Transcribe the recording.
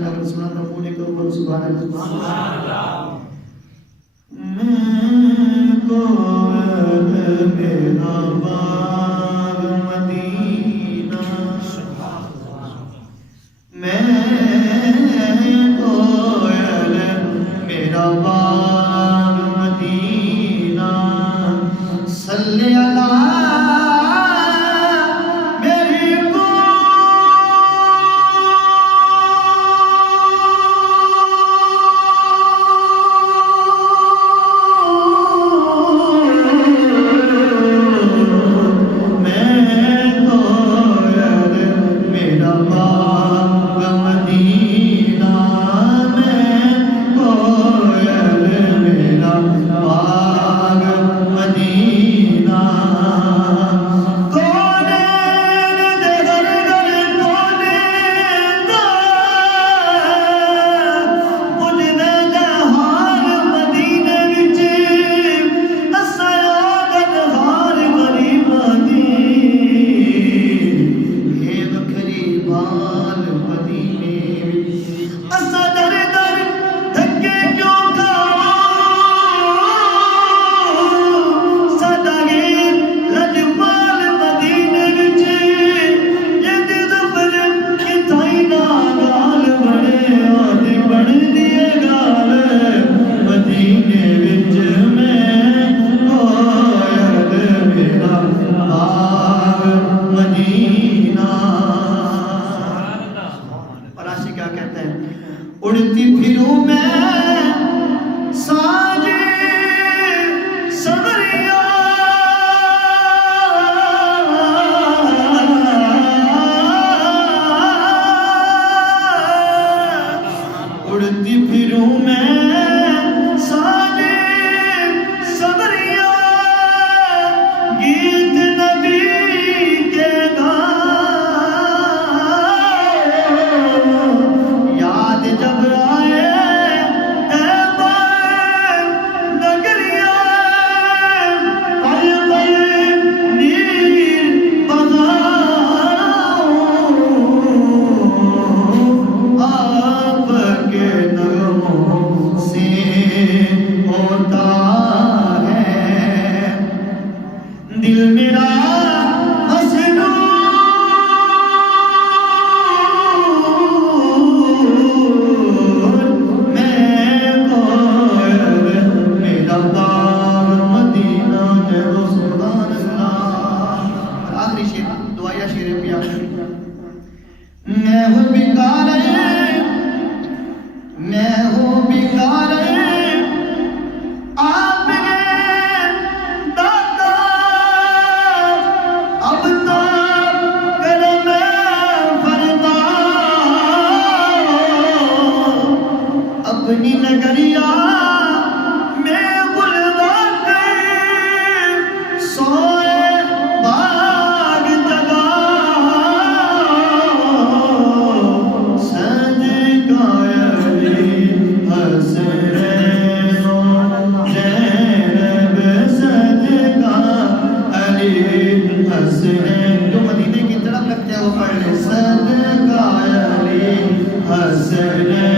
अगर सुना तो मुझे को बोल सुभान अल्लाह। को मेरा बाग मदीना, मैं कोयल मेरा बाग मदीना, सल्ले अला उड़ती फिरूं मैं साजे सवरिया, उड़ती फिरूं मैं साजे सवरिया, गीत नबी के जब आए नगरिया, पल पल नीर बगाओ, आपके नगमों से होता है दिल मेरा मैं हूँ बिकार आपने दाता, अब तो करम फरमा अपनी नगरिया में बुलवा कर सोए बाग जगा, जो मदीने की तरफ लगते हैं वो पढ़ ले, सदका अली हसन